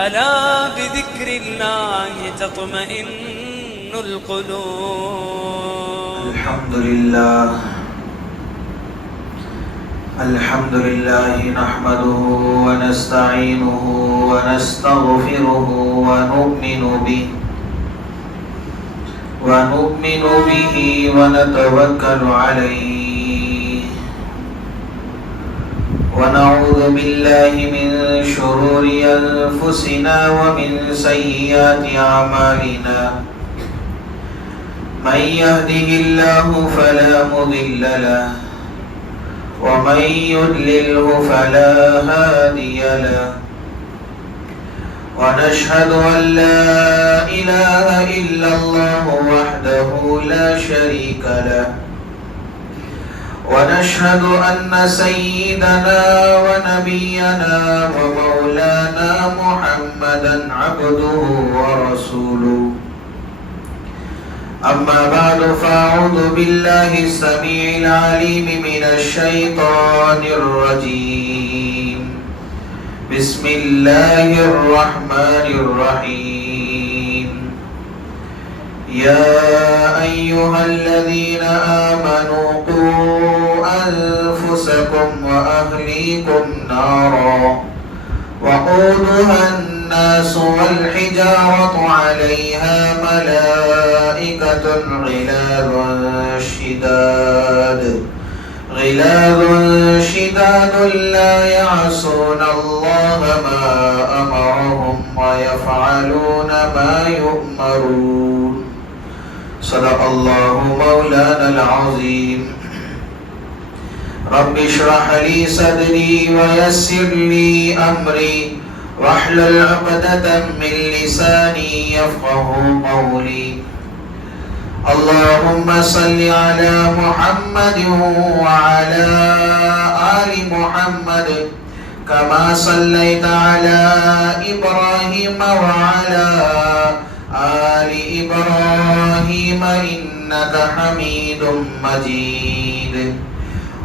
ألا بذكر الله تطمئن القلوب. الحمد لله نحمده ونستعينه ونستغفره ونؤمن به ونتوكل عليه ونعوذ بالله من شرور أنفسنا ومن سيئات أعمالنا من يهده الله فلا مضل له ومن يضلله فلا هادي له ونشهد أن لا إله إلا الله وحده لا شريك له ونشهد أن سيدنا ونبينا ومولانا محمدا عبده ورسوله. أما بعد فأعوذ بالله السميع العليم من الشيطان الرجيم. بسم الله الرحمن الرحيم. يا أيها الذين آمنوا قوا أنفسكم وأهليكم نارا وقودها الناس والحجارة عليها ملائكة غلاظ شداد لا يعصون الله ما أمرهم ويفعلون ما يؤمرون. صدق الله مولانا العظيم. رب اشرح لي صدري ويسر لي أمري واحلل عقدة من لساني يفقه قولي. اللهم صل على محمد وعلى آل محمد كما صليت على إبراهيم وعلى آل إبراهيم إنك حميد مجيد.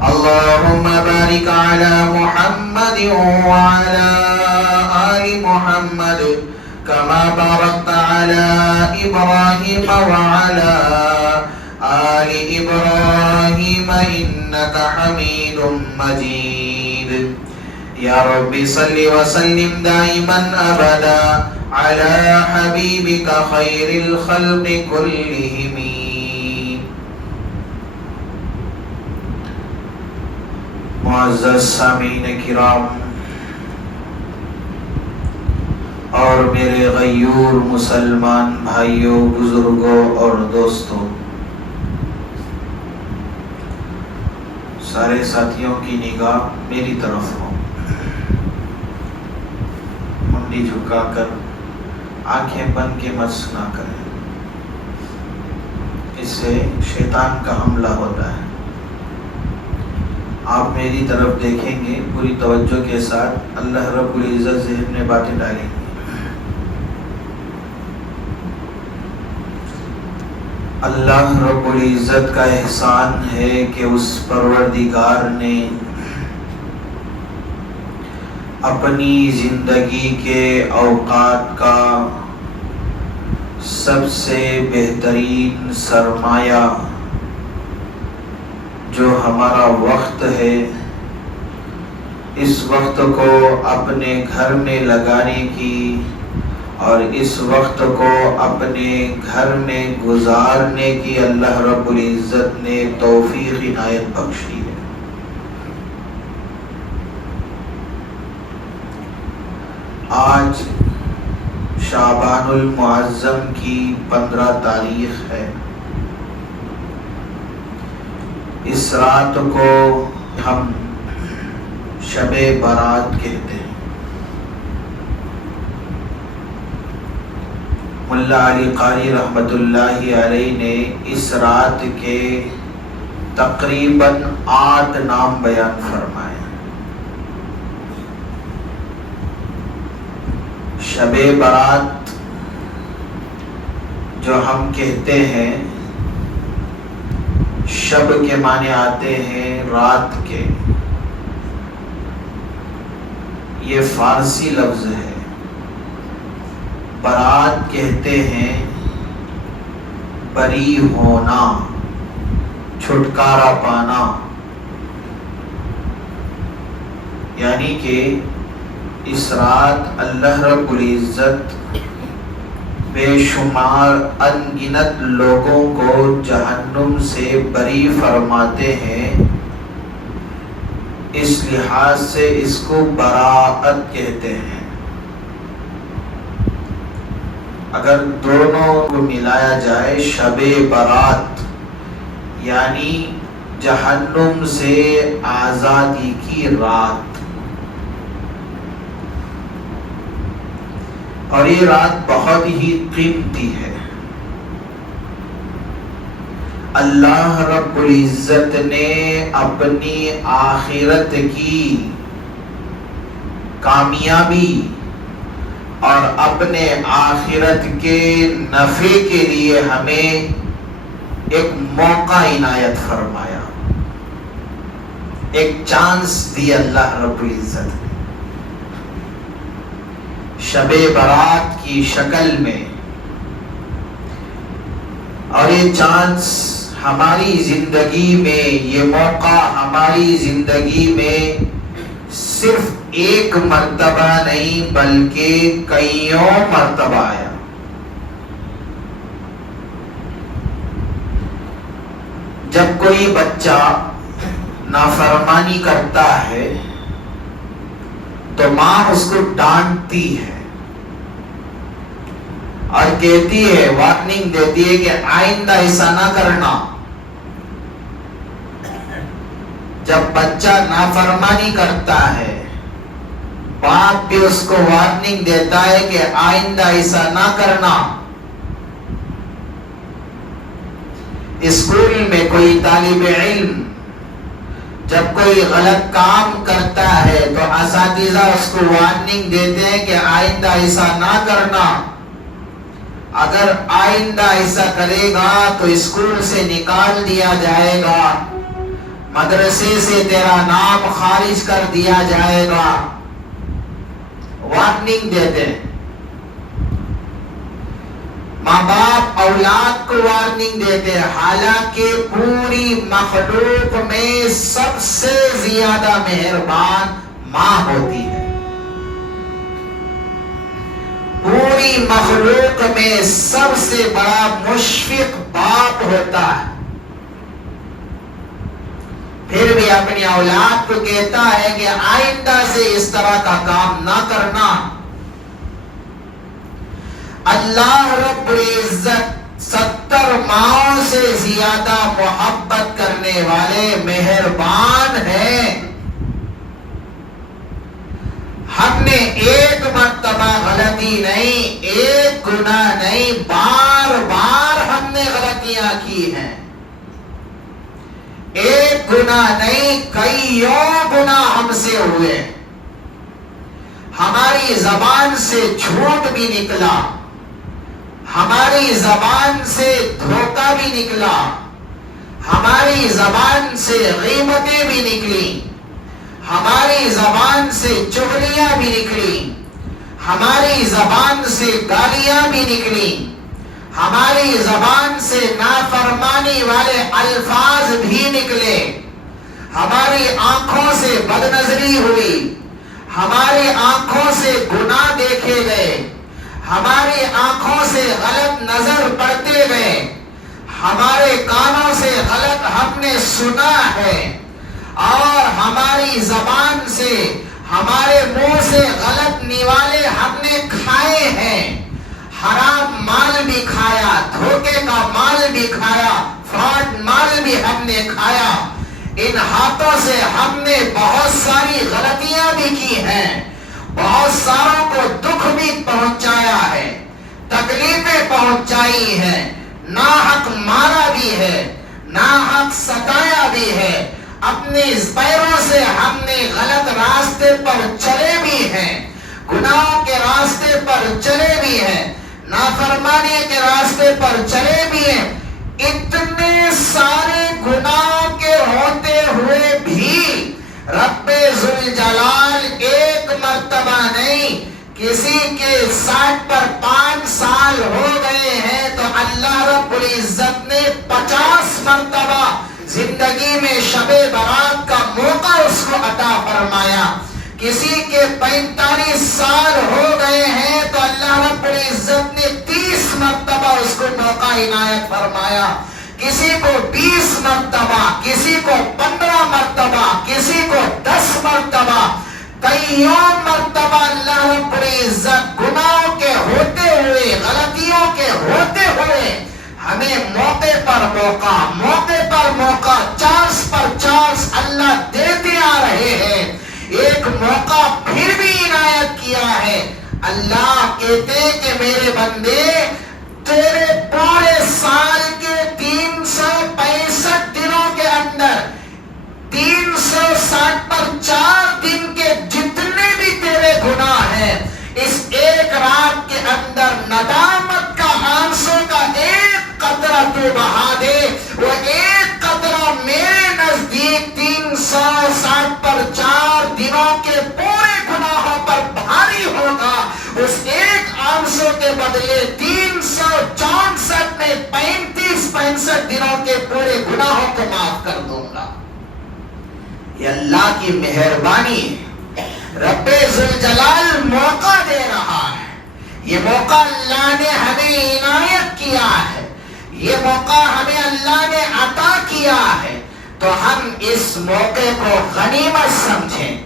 اللهم بارك على محمد وعلى آل محمد كما باركت على إبراهيم وعلى آل إبراهيم إنك حميد مجيد. يا رب صل وسلم دائما أبدا على حبيبك خير الخلق كلهم. معزز سامعین کرام اور میرے غیور مسلمان بھائیوں، بزرگوں اور دوستوں، سارے ساتھیوں کی نگاہ میری طرف ہو. منڈی جھکا کر آنکھیں بند کے مت سنا کریں، اس سے شیطان کا حملہ ہوتا ہے. آپ میری طرف دیکھیں گے پوری توجہ کے ساتھ. اللہ رب العزت ذہن میں باتیں ڈالیں گے. اللہ رب العزت کا احسان ہے کہ اس پروردگار نے اپنی زندگی کے اوقات کا سب سے بہترین سرمایہ جو ہمارا وقت ہے، اس وقت کو اپنے گھر میں لگانے کی اور اس وقت کو اپنے گھر میں گزارنے کی اللہ رب العزت نے توفیق عنایت بخشی ہے. آج شعبان المعظم کی 15 تاریخ ہے. اس رات کو ہم شب برات کہتے ہیں. ملا علی قاری رحمۃ اللہ علیہ نے اس رات کے تقریباً 8 نام بیان فرمائے. شب برات جو ہم کہتے ہیں، شب کے معنی آتے ہیں رات کے. یہ فارسی لفظ ہے. برات کہتے ہیں بری ہونا، چھٹکارا پانا، یعنی کہ اس رات اللہ رب العزت بے شمار انگنت لوگوں کو جہنم سے بری فرماتے ہیں، اس لحاظ سے اس کو براءت کہتے ہیں۔ اگر دونوں کو ملایا جائے، شب برات یعنی جہنم سے آزادی کی رات، اور یہ رات بہت ہی قیمتی ہے۔ اللہ رب العزت نے اپنی آخرت کی کامیابی اور اپنے آخرت کے نفع کے لیے ہمیں ایک موقع عنایت فرمایا، ایک چانس دی اللہ رب العزت نے شب برات کی شکل میں، اور یہ چانس ہماری زندگی میں، یہ موقع ہماری زندگی میں صرف ایک مرتبہ نہیں بلکہ کئیوں مرتبہ آیا۔ جب کوئی بچہ نافرمانی کرتا ہے تو ماں اس کو ڈانٹتی ہے اور کہتی ہے، وارننگ دیتی ہے کہ آئندہ ایسا نہ کرنا۔ جب بچہ نافرمانی کرتا ہے، باپ بھی اس کو وارننگ دیتا ہے کہ آئندہ ایسا نہ کرنا۔ اسکول میں کوئی طالب علم جب کوئی غلط کام کرتا ہے تو اساتذہ اس کو وارننگ دیتے ہیں کہ آئندہ ایسا نہ کرنا، اگر آئندہ ایسا کرے گا تو اسکول سے نکال دیا جائے گا، مدرسے سے تیرا نام خارج کر دیا جائے گا، وارننگ دیتے ہیں۔ ماں باپ اولاد کو وارننگ دیتے ہیں، حالانکہ پوری مخلوق میں سب سے زیادہ مہربان ماں ہوتی ہے، پوری مخلوق میں سب سے بڑا مشفق باپ ہوتا ہے، پھر بھی اپنی اولاد کو کہتا ہے کہ آئندہ سے اس طرح کا کام نہ کرنا۔ اللہ رب العزت 70 ماؤں سے زیادہ محبت کرنے والے مہربان ہیں۔ ہم نے ایک مرتبہ غلطی نہیں، ایک گناہ نہیں، بار بار ہم نے غلطیاں کی ہیں، ایک گناہ نہیں کئیوں گناہ ہم سے ہوئے، ہماری زبان سے جھوٹ بھی نکلا، ہماری زبان سے دھوکہ بھی نکلا، ہماری زبان سے غیبتیں بھی نکلی، ہماری زبان سے چغلیاں بھی نکلی، ہماری زبان سے گالیاں بھی نکلی، ہماری زبان سے نافرمانی والے الفاظ بھی نکلے، ہماری آنکھوں سے بدنظری ہوئی، ہماری آنکھوں سے گناہ دیکھے گئے، ہماری آنکھوں سے غلط نظر پڑتے گئے، ہمارے کانوں سے غلط ہم نے سنا ہے، اور ہماری زبان سے، ہمارے منہ سے غلط نوالے ہم نے کھائے ہیں، حرام مال بھی کھایا، دھوکے کا مال بھی کھایا، فراڈ مال بھی ہم نے کھایا، ان ہاتھوں سے ہم نے بہت ساری غلطیاں بھی کی ہیں، بہت ساروں کو دکھ بھی پہنچایا ہے، تکلیفیں پہنچائی ہیں، ناحق مارا بھی ہے، ناحق ستایا بھی ہے، اپنے پیروں سے ہم نے غلط راستے پر چلے بھی ہیں، گناہوں کے راستے پر چلے بھی ہیں، نافرمانی کے راستے پر چلے بھی ہیں۔ اتنے سارے گناہوں کے ہوتے ہوئے بھی رب ذوالجلال ایک مرتبہ نہیں، کسی کے 60 پر 5 اللہ رب العزت نے 50 مرتبہ زندگی میں شب برات کا موقع اس کو عطا فرمایا. کسی کے 45 سال ہو گئے ہیں تو اللہ رب العزت نے 30 مرتبہ اس کو موقع عنایت فرمایا. کسی کو 20 مرتبہ، کسی کو 15 مرتبہ، کسی کو 10 مرتبہ، کئیوں مرتبہ اللہ رب العزت گناہوں کے ہوتے ہوئے، غلطیوں کے ہوتے ہوئے ہمیں موقع پر موقع، چانس پر چانس اللہ دیتے آ رہے ہیں. ایک موقع پھر بھی عنایت کیا ہے. اللہ کہتے ہیں کہ میرے بندے تیرے پورے سال کے 365 دنوں کے اندر 360 پر 4 دن کے جتنے بھی تیرے گناہ ہیں، اس ایک رات کے اندر ندامت کا آنسوں کا ایک قطرہ تو بہا دے. وہ ایک قطرہ میرے نزدیک 360 پر 4 دنوں کے پورے گناہوں پر بھاری ہوگا. اس ایک آنسوں کے بدلے 364 میں 35-65 دنوں کے پورے گناہوں کو معاف کر دوں گا. یہ اللہ کی مہربانی ہے. رب ذوالجلال موقع دے رہا ہے. یہ موقع اللہ نے ہمیں عنایت کیا ہے. یہ موقع ہمیں اللہ نے عطا کیا ہے. تو ہم اس موقع کو غنیمت سمجھیں،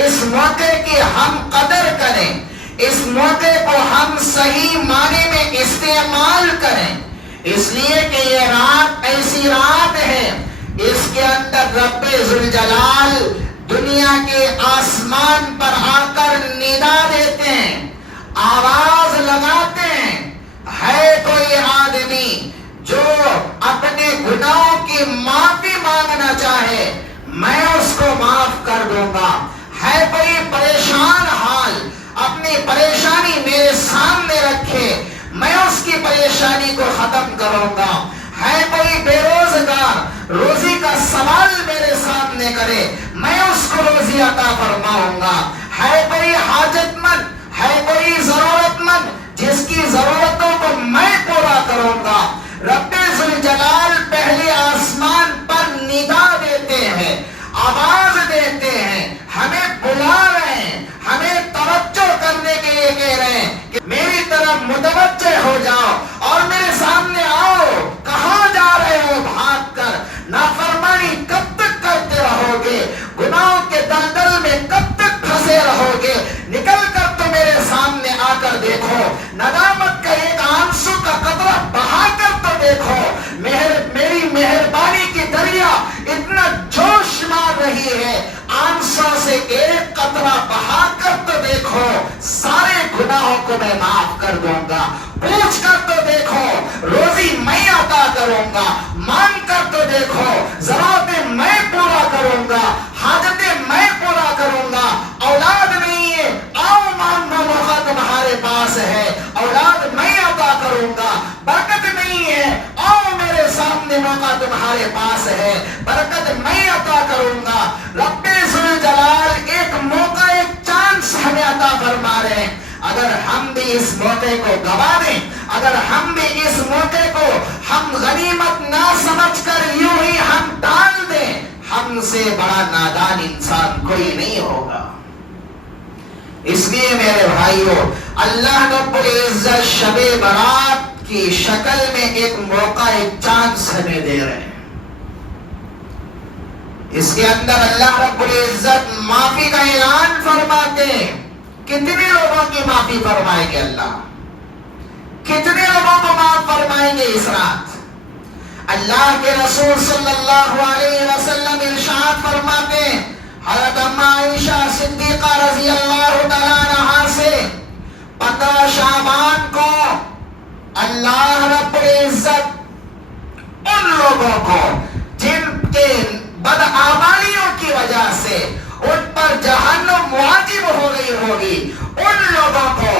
اس موقع کی ہم قدر کریں، اس موقع کو ہم صحیح معنی میں استعمال کریں. اس لیے کہ یہ رات ایسی رات ہے، اس کے اندر رب ذوالجلال دنیا کے آسمان پر آ کر ندا دیتے ہیں، آواز لگاتے ہیں. ہے کوئی آدمی جو اپنے گناہوں کی معافی مانگنا چاہے، میں اس کو معاف کر دوں گا. ہے کوئی پریشان حال، اپنی پریشانی میرے سامنے رکھے، میں اس کی پریشانی کو ختم کروں گا. ہے کوئی بے روزگار، روزی کا سوال میرے سامنے کرے، میں اس کو روزی عطا فرماؤں گا. ہے کوئی حاجت مند، ہے کوئی ضرورت مند، جس کی ضرورتوں کو میں پورا کروں گا. رب ذوالجلال پہلے آسمان پر ندا دیتے ہیں، آواز دیتے ہیں، ہمیں بلا رہے ہیں، ہمیں توجہ کرنے کے لیے کہہ رہے ہیں کہ میری طرف متوجہ ہو جاؤ اور میرے سامنے آؤ. کہاں جا رہے ہو بھاگ کر؟ نافرمانی کب تک کرتے رہو گے؟ گناہوں کے دلدل میں کب تک پھنسے رہو گے؟ نکل کر تو میرے سامنے آ کر دیکھو. ندامت کا ایک آنسو کا قطرہ بہا کر تو دیکھو. میری مہربانی کی دریا اتنا جوش مار رہی ہے، آنسوں سے ایک قطرہ بہا کر تو دیکھو. سارے گناہوں کو میں معاف کر دوں گا. پوچھ کر تو دیکھو، روزی میں عطا کروں گا. مانگ کر تو دیکھو، ضرورتیں میں پورا کروں گا، حاجتیں میں پورا کروں گا. اولاد نہیں ہے، آؤ مانگو، موقع تمہارے پاس ہے، اولاد میں عطا کروں گا. برکت نہیں ہے، آؤ میرے سامنے، موقع تمہارے پاس ہے، برکت میں عطا کروں گا. رب ذوالجلال ایک موقع، ایک چانس ہمیں عطا فرما رہے ہیں. اگر ہم بھی اس موقع کو گوا دیں، اگر ہم بھی اس موقع کو ہم غنیمت نہ سمجھ کر یوں ہی ہم ٹال دیں، ہم سے بڑا نادان انسان کوئی نہیں ہوگا. اس لیے میرے بھائیوں، اللہ رب العزت شب برات کی شکل میں ایک موقع، ایک چانس ہمیں دے رہے ہیں. اس کے اندر اللہ رب العزت معافی کا اعلان فرماتے ہیں. کتنے لوگوں کی معافی فرمائیں گے اللہ؟ کتنے لوگوں کو معاف فرمائیں گے اس رات؟ اللہ کے رسول صلی اللہ علیہ وسلم ارشاد فرماتے ہیں، حضرت اماں عائشہ صدیقہ رضی اللہ تعالیٰ عنہا سے 15 شعبان کو اللہ رب العزت ان لوگوں کو جن کے بدعمالیوں کی وجہ سے ان پر جہنم واجب ہو گئی ہوگی، ان لوگوں کو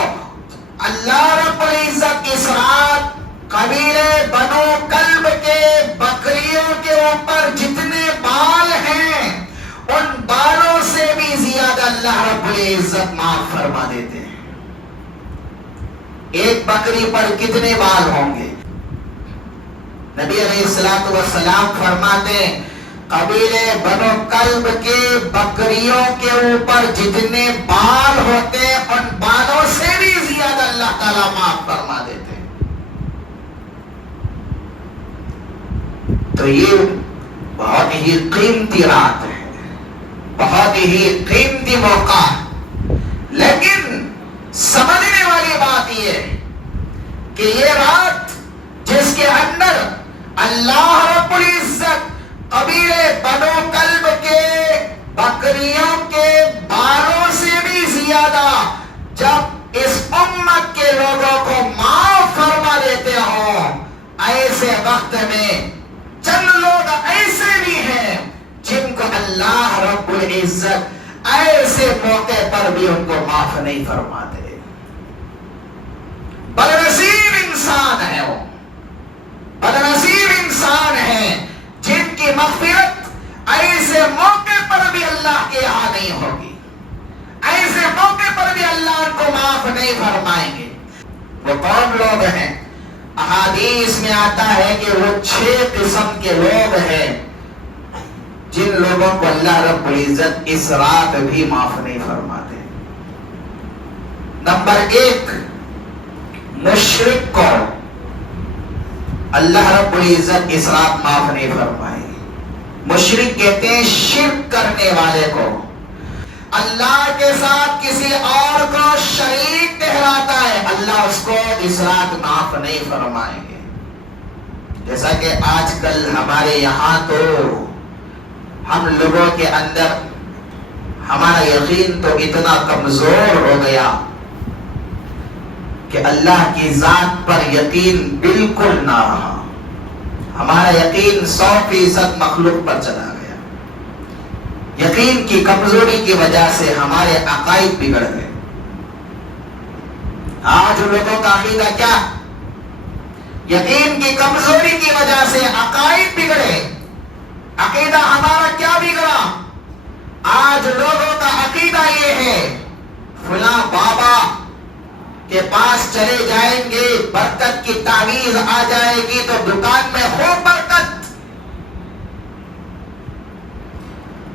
اللہ رب العزت اس رات قبیلے بنو کلب کے بکریوں کے اوپر جتنے بال ہیں ان بالوں سے بھی زیادہ اللہ رب العزت معاف فرما دیتے ہیں. ایک بکری پر کتنے بال ہوں گے؟ نبی علیہ السلام فرماتے ہیں قبیلے بنو کلب کے بکریوں کے اوپر جتنے بال ہوتے ہیں ان بالوں سے بھی زیادہ اللہ تعالیٰ معاف فرما دیتے ہیں. تو یہ بہت ہی قیمتی رات ہے, بہت ہی قیمتی موقع ہے. لیکن سمجھنے والی بات یہ ہے کہ یہ رات جس کے اندر اللہ رب العزت قبیلے بنو کلب کے بکریوں کے بالوں سے بھی زیادہ جب اس امت کے لوگوں کو معاف فرما دیتے ہوں, ایسے وقت میں چند لوگ ایسے بھی ہیں جن کو اللہ رب العزت ایسے موقع پر بھی ان کو معاف نہیں فرماتے. بدنصیب انسان ہے وہ, بدنصیب انسان ہے جن کی مغفرت ایسے موقع پر بھی اللہ کے یہاں نہیں ہوگی, ایسے موقع پر بھی اللہ ان کو معاف نہیں فرمائیں گے. وہ کون لوگ ہیں؟ احادیث میں آتا ہے کہ وہ 6 قسم کے لوگ ہیں جن لوگوں کو اللہ رب العزت اس رات بھی معاف نہیں فرماتے. نمبر 1, مشرک کو اللہ رب العزت اس رات معاف نہیں فرمائے. مشرک کہتے ہیں شرک کرنے والے کو, اللہ کے ساتھ کسی اور کو شریک ٹھہراتا ہے, اللہ اس کو اس رات معاف نہیں فرمائیں گے. جیسا کہ آج کل ہمارے یہاں تو ہم لوگوں کے اندر ہمارا یقین تو اتنا کمزور ہو گیا کہ اللہ کی ذات پر یقین بالکل نہ رہا. ہمارا یقین 100% مخلوق پر چلا گیا. یقین کی کمزوری کی وجہ سے ہمارے عقائد بگڑ گئے. آج لوگوں کا عقیدہ کیا؟ یقین کی کمزوری کی وجہ سے عقائد بگڑے. عقیدہ ہمارا کیا بگڑا؟ آج لوگوں کا عقیدہ یہ ہے فلاں بابا کے پاس چلے جائیں گے, برکت کی تعویذ آ جائے گی تو دکان میں خوب برکت.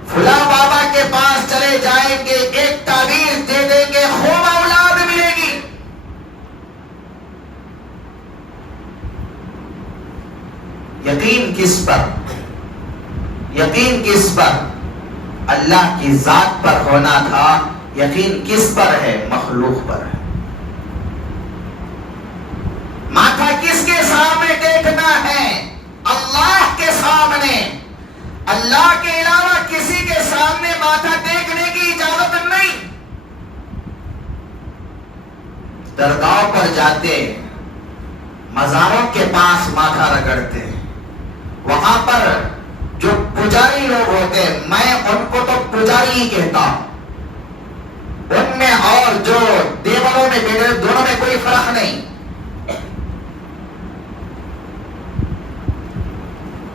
فلاں بابا کے پاس چلے جائیں گے, ایک تعویذ دے دیں گے, خوب اولاد ملے گی. یقین کس پر؟ یقین کس پر؟ اللہ کی ذات پر ہونا تھا. یقین کس پر ہے؟ مخلوق پر ہے. ماتھا کس کے سامنے دیکھنا ہے؟ اللہ کے سامنے. اللہ کے علاوہ کسی کے سامنے ماتھا دیکھنے کی اجازت نہیں. درگاہوں پر جاتے, مزاروں کے پاس ماتھا رگڑتے, وہاں پر جو پجاری لوگ ہوتے, میں ان کو تو پجاری ہی کہتا ہوں, ان میں اور جو دیواروں میں بیٹھے دونوں میں کوئی فرق نہیں.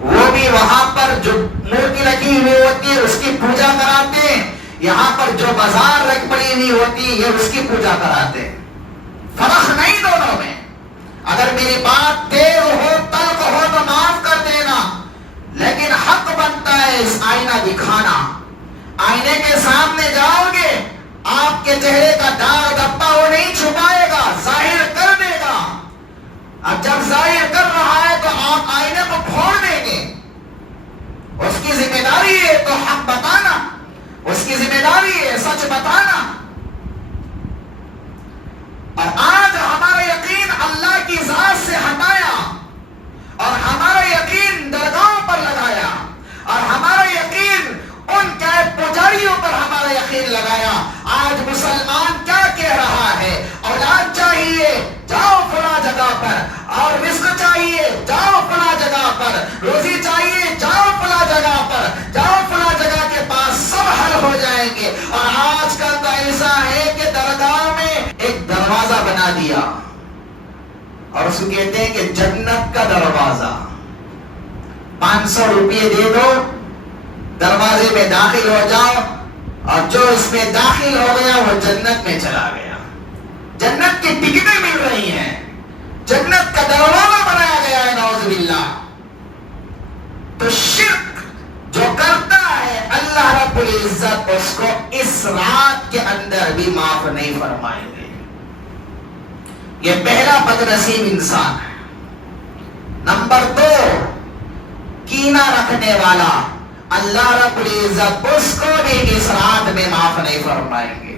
وہ بھی وہاں پر جو مورتی رکھی ہوئی ہوتی ہے اس کی پوجا کراتے ہیں, یہاں پر جو مزار رکھ پڑی ہوئی ہوتی ہے یہ اس کی پوجا کراتے ہیں. فرق نہیں دونوں میں. اگر میری بات دیر ہو تلخ ہو تو معاف کر دینا, لیکن حق بنتا ہے اس آئینہ دکھانا. آئینے کے سامنے جاؤ گے, آپ کے چہرے کا داغ دھبا وہ نہیں چھپائے گا, ظاہر کر دے گا. اب جب ظاہر کر رہا ہے تو آپ آئینے کو پھوڑ دیں گے. اس کی ذمہ داری ہے تو حق بتانا, اس کی ذمہ داری ہے سچ بتانا. اور آج ہمارا یقین اللہ کی ذات سے ہٹایا اور ہمارا یقین درگاہوں پر لگایا اور ہمارا یقین ان کے پجاریوں پر ہمارا یقین لگایا. آج مسلمان کیا کہہ رہا ہے؟ اولاد چاہیے, جاؤ فلاں جگہ پر, اور رزق چاہیے, جاؤ فلاں جگہ پر, روزی چاہیے, جاؤ فلاں جگہ پر, جاؤ فلاں جگہ کے پاس, سب حل ہو جائیں گے. اور آج کل تو ایسا ہے کہ درگاہ میں ایک دروازہ بنا دیا اور اس کو کہتے ہیں کہ جنت کا دروازہ. 500 روپے دے دو, دروازے میں داخل ہو جاؤ, اور جو اس میں داخل ہو گیا وہ جنت میں چلا گیا. جنت کی ٹکٹیں مل رہی ہیں, جنت کا دروازہ بنایا گیا ہے. نعوذ باللہ. بھی معاف نہیں فرمائیں گے. یہ پہلا بد نصیب انسان ہے. نمبر 2، کینہ رکھنے والا، اللہ رب العزت اس کو بھی اس رات میں معاف نہیں فرمائیں گے.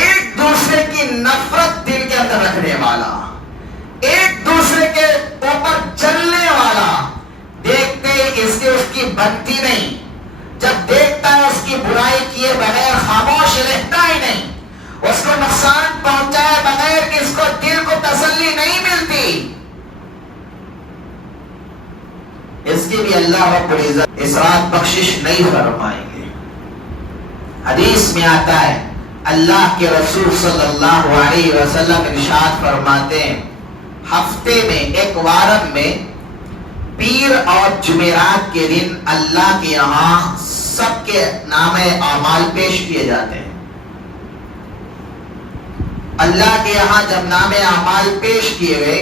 ایک دوسرے کی نفرت دل کے اندر رکھنے والا، ایک دوسرے کے اوپر چلنے والا، دیکھتے ہی اس کی بنتی نہیں، جب دیکھتا ہے اس کی برائی کیے بغیر خاموش رہتا ہی نہیں، اس کو نقصان پہنچائے بغیر کہ اس کو دل کو تسلی نہیں ملتی، اس کی بھی اللہ رب العزت اس رات بخشش نہیں فرمائیں گے. حدیث میں آتا ہے اللہ کے رسول صلی اللہ علیہ وسلم ارشاد فرماتے ہیں ہفتے میں ایک وارم میں پیر اور جمعرات کے دن اللہ کے یہاں سب کے نام اعمال پیش کیے جاتے ہیں. اللہ کے یہاں جب نام اعمال پیش کیے گئے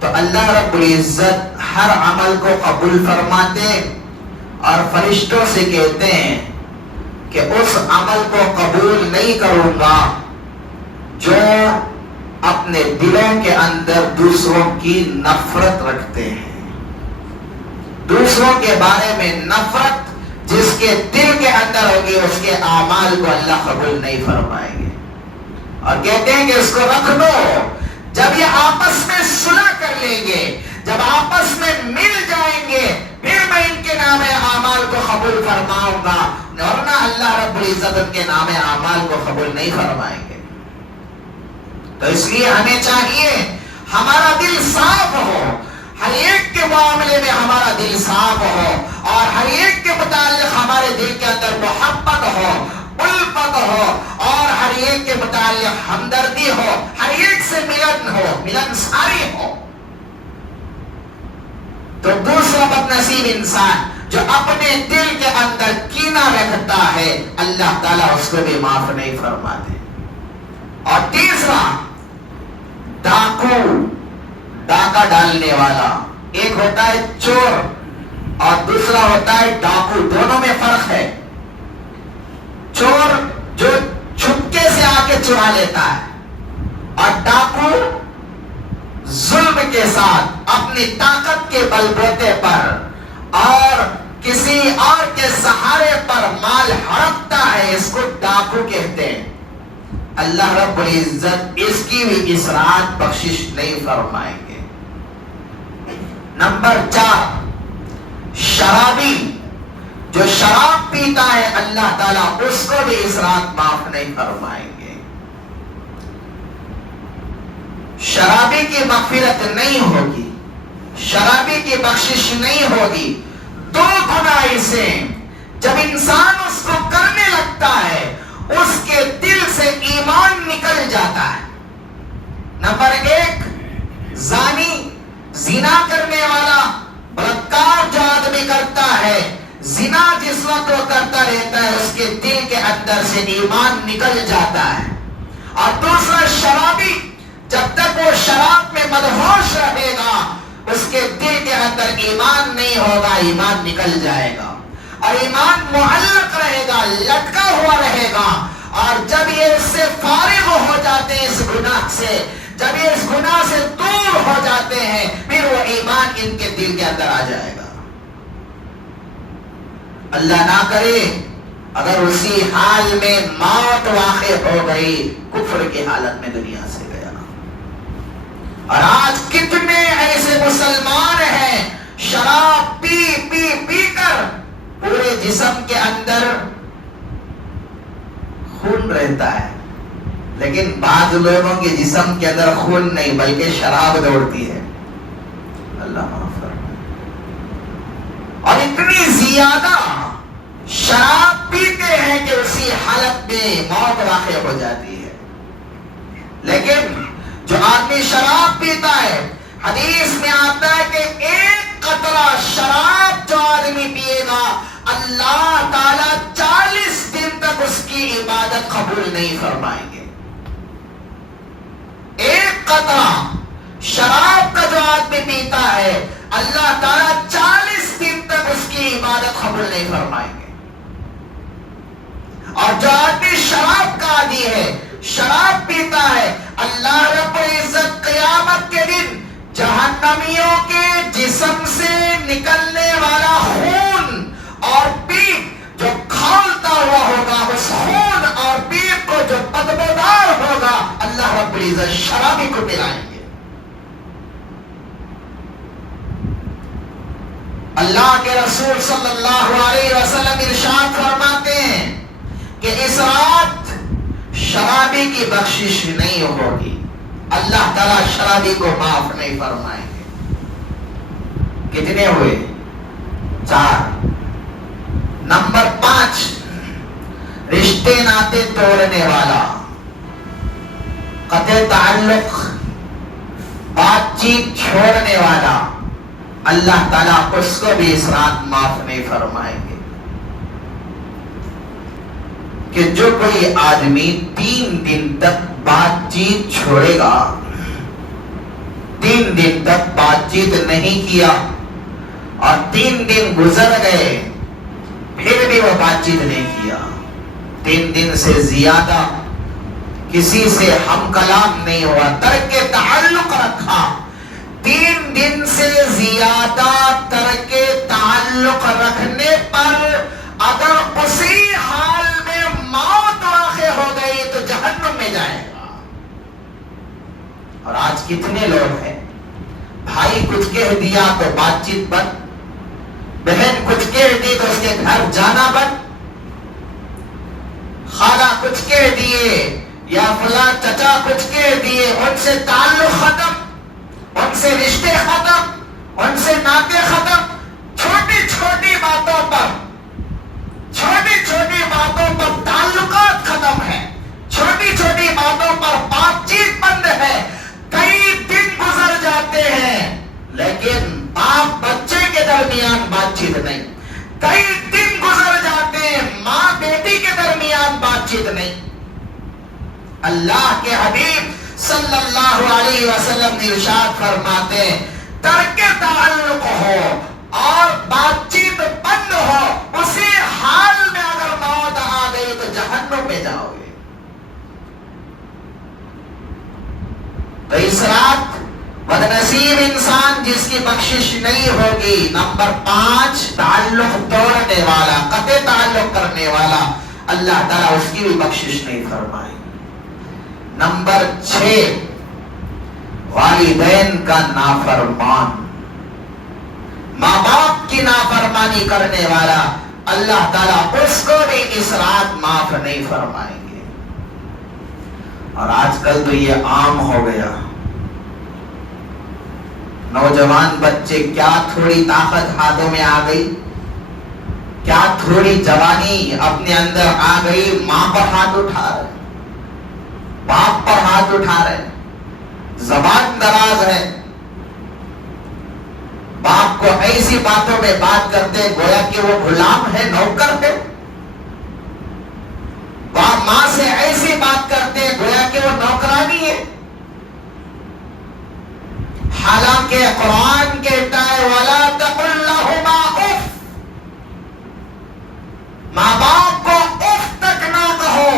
تو اللہ رب العزت ہر عمل کو قبول فرماتے اور فرشتوں سے کہتے ہیں کہ اس عمل کو قبول نہیں کروں گا جو اپنے دلوں کے اندر دوسروں کی نفرت رکھتے ہیں. دوسروں کے بارے میں نفرت جس کے دل کے اندر ہوگی اس کے اعمال کو اللہ قبول نہیں فرمائیں گے. اور کہتے ہیں کہ اس کو رکھ دو، جب یہ آپس میں صلح کر لیں گے، جب آپس میں مل جائیں گے، پھر میں ان کے نام اعمال کو قبول فرماؤں گا، ورنہ اللہ رب العزت ان کے نام اعمال کو قبول نہیں فرمائیں گے. تو اس لیے ہمیں چاہیے ہمارا دل صاف ہو، ہر ایک کے معاملے میں ہمارا دل صاف ہو، اور ہر ایک کے متعلق ہمارے دل کے اندر محبت ہو، الفت ہو، اور ہر ایک کے متعلق ہمدردی ہو، ہر ایک سے ملن ہو، ملنساری ہو. تو دوسرا بد نصیب انسان جو اپنے دل کے اندر کینہ رکھتا ہے اللہ تعالیٰ اس کو بھی معاف نہیں فرماتے. اور تیسرا ڈاکو، ڈاکہ ڈالنے والا. ایک ہوتا ہے چور اور دوسرا ہوتا ہے ڈاکو، دونوں میں فرق ہے. چور جو چھپکے سے آ کے چرا لیتا ہے، اور ڈاکو ظلم کے ساتھ اپنی طاقت کے بلبوتے پر اور کسی اور کے سہارے پر مال ہڑپتا ہے، اس کو ڈاکو کہتے ہیں. اللہ رب العزت اس کی بھی اس رات بخشش نہیں فرمائیں گے. نمبر 4، شرابی، جو شراب پیتا ہے اللہ تعالیٰ اس کو بھی اس رات معاف نہیں فرمائیں گے. شرابی کی مغفرت نہیں ہوگی، شرابی کی بخشش نہیں ہوگی. 2 گناہ اسے جب انسان اس کو کرنے لگتا ہے اس کے دل سے ایمان نکل جاتا ہے. نمبر 1، زانی، زنا کرنے والا، بلاکار جو آدمی کرتا ہے، زنا جس وقت وہ کرتا رہتا ہے اس کے دل کے اندر سے ایمان نکل جاتا ہے. اور دوسرا شرابی، جب تک وہ شراب میں مدہوش رہے گا اس کے دل کے اندر ایمان نہیں ہوگا، ایمان نکل جائے گا اور ایمان معلق رہے گا، لٹکا ہوا رہے گا. اور جب یہ اس سے فارغ ہو جاتے ہیں اس گناہ سے، جب یہ اس گناہ سے دور ہو جاتے ہیں پھر وہ ایمان ان کے دل کے اندر آ جائے گا. اللہ نہ کرے اگر اسی حال میں موت واقع ہو گئی، کفر کی حالت میں دنیا سے گیا. اور آج کتنے ایسے مسلمان ہیں شراب پی پی پی کر پورے جسم کے اندر خون رہتا ہے، لیکن بعض لوگوں کے جسم کے اندر خون نہیں بلکہ شراب دوڑتی ہے. اللہ معاف فرمائے. اور اتنی زیادہ شراب پیتے ہیں کہ اسی حالت میں موت واقع ہو جاتی ہے. لیکن جو آدمی شراب پیتا ہے، حدیث میں آتا ہے کہ 1 قطرہ شراب جو آدمی پیے گا اللہ تعالیٰ 40 دن تک اس کی عبادت قبول نہیں فرمائیں گے. 1 قطرہ شراب کا جو آدمی پیتا ہے اللہ تعالیٰ 40 دن تک اس کی عبادت قبول نہیں فرمائیں گے. اور جو آدمی شراب کا عادی ہے، شراب پیتا ہے، اللہ رب العزت قیامت کے دن جہنمیوں کے جسم سے نکلنے والا خون اور پیپ جو کھولتا ہوا ہوگا، اس خون اور پیپ کو جو بدبودار ہوگا، اللہ رب العزت شرابی کو پلائیں گے۔ اللہ کے رسول صلی اللہ علیہ وسلم ارشاد فرماتے ہیں کہ اس رات شرابی کی بخشش نہیں ہوگی، اللہ تعالیٰ شرابی کو معاف نہیں فرمائیں گے۔ کتنے ہوئے؟ 4۔ نمبر 5، رشتے ناتے توڑنے والا، قطع تعلق، بات چیت چھوڑنے والا، اللہ تعالیٰ اس کو بھی اس رات معاف نہیں فرمائیں گے۔ کہ جو کوئی آدمی 3 دن تک بات چیت چھوڑے گا، 3 دن تک بات چیت نہیں کیا اور 3 دن گزر گئے پھر بھی وہ بات چیت نہیں کیا، 3 دن سے زیادہ کسی سے ہم کلام نہیں ہوا، ترک تعلق رکھا، 3 دن سے زیادہ ترک تعلق رکھنے پر اگر اسی حال میں موت واقع ہو گئی تو جہنم میں جائے گا۔ اور آج کتنے لوگ ہیں، بھائی کچھ کہہ دیا تو بات چیت بند، بہن کچھ کہہ دی تو اس کے گھر جانا بند، خالہ کچھ کہہ دیے یا فلاں چچا کچھ کہہ دیے، ان سے تعلق ختم، ان سے رشتے ختم، ان سے ناطے ختم، چھوٹی چھوٹی باتوں پر تعلقات ختم ہیں، چھوٹی چھوٹی باتوں پر بات چیت بند ہے، کئی دن گزر جاتے ہیں لیکن باپ بچے کے درمیان بات چیت نہیں، کئی دن گزر جاتے ہیں ماں بیٹی کے درمیان بات چیت نہیں۔ اللہ کے حبیب صلی اللہ علیہ وسلم ارشاد فرماتے ہیں ترک تعلق ہو اور بات چیت بند ہو، اسی حال میں اگر موت آ گئی تو جہنم میں جاؤ گے۔ تو اس رات بدنصیب انسان جس کی بخشش نہیں ہوگی۔ نمبر 5، تعلق توڑنے والا، قطع تعلق کرنے والا، اللہ تعالیٰ اس کی بھی بخشش نہیں فرمائے۔ نمبر 6، والدین کا نافرمان، ماں باپ کی نافرمانی کرنے والا، اللہ تعالیٰ اس کو بھی اس رات معاف نہیں فرمائیں گے۔ اور آج کل تو یہ عام ہو گیا، نوجوان بچے کیا تھوڑی طاقت ہاتھوں میں آ گئی، کیا تھوڑی جوانی اپنے اندر آ گئی، ماں پر ہاتھ اٹھا رہے، باپ پر ہاتھ اٹھا رہے، زبان دراز ہے، باپ کو ایسی باتوں میں بات کرتے گویا کہ وہ غلام ہے، نوکر ہے، باپ ماں سے ایسی بات کرتے گویا کہ وہ نوکرانی ہے، حالانکہ قرآن کہتا ہے وَلَا تَقُلْ لَهُمَا اُفٍّ، ماں باپ کو اف تک نہ کہو،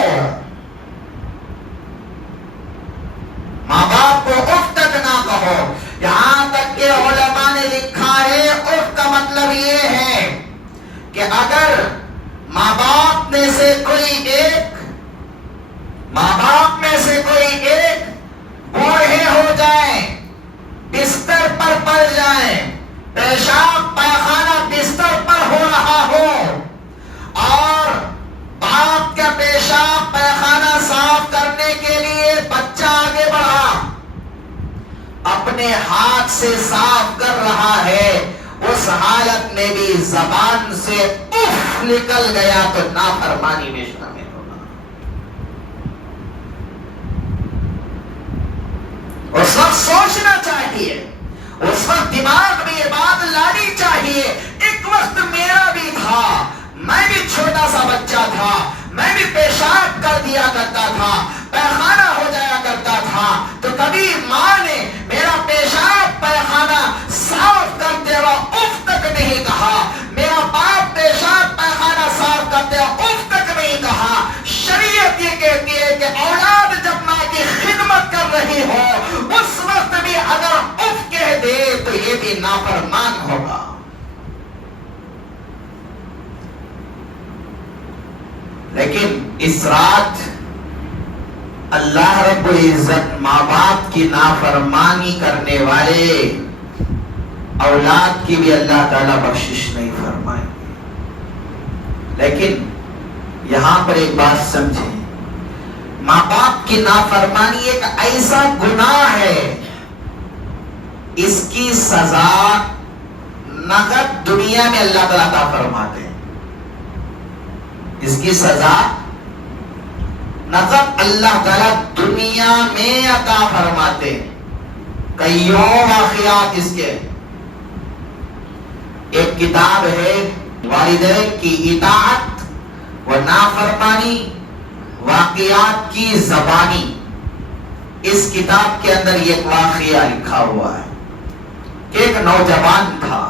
ماں باپ کو اف تک نہ کہو۔ یہاں تک کہ علماء نے لکھا ہے اف کا مطلب یہ ہے کہ اگر ماں باپ میں سے کوئی ایک بوڑھے ہو جائیں، بستر پر پڑ جائیں، پیشاب پاخانہ بستر پر ہو رہا ہو اور باپ کا پیشاب پاخانہ صاف کرنے کے لیے بچہ آگے بڑھا، اپنے ہاتھ سے صاف کر رہا ہے، اس حالت میں بھی زبان سے اف نکل گیا تو نافرمانی میں شامل ہوگا۔ اس وقت سوچنا چاہیے، اس وقت دماغ میں یہ بات لانی چاہیے، ایک وقت میرا بھی تھا، میں بھی چھوٹا سا بچہ تھا، میں بھی پیشاب کر دیا کرتا تھا، پیخانہ ہو جایا کرتا تھا، تو کبھی ماں نے میرا پیشاب پیخانہ صاف کرتے وقت اف تک نہیں کہا، میرا باپ پیشاب پیخانہ صاف کرتے وقت اف تک نہیں کہا۔ شریعت یہ کر رہی ہو، اس وقت بھی اگر اف کہہ دے تو یہ بھی نافرمان ہوگا. لیکن اس رات اللہ رب العزت ماں باپ کی نافرمانی کرنے والے اولاد کی بھی اللہ تعالیٰ بخشش نہیں فرمائیں گے. لیکن یہاں پر ایک بات سمجھیں، ماں باپ کی نافرمانی ایک ایسا گناہ ہے، اس کی سزا نقد دنیا میں اللہ تعالیٰ عطا فرماتے ہیں. اس کی سزا نقد اللہ تعالیٰ دنیا میں عطا فرماتے ہیں. کئیوں واقعات اس کے. ایک کتاب ہے والدین کی اطاعت و نافرمانی، واقعات کی زبانی. اس کتاب کے اندر ایک واقعہ لکھا ہوا ہے کہ ایک نوجوان تھا،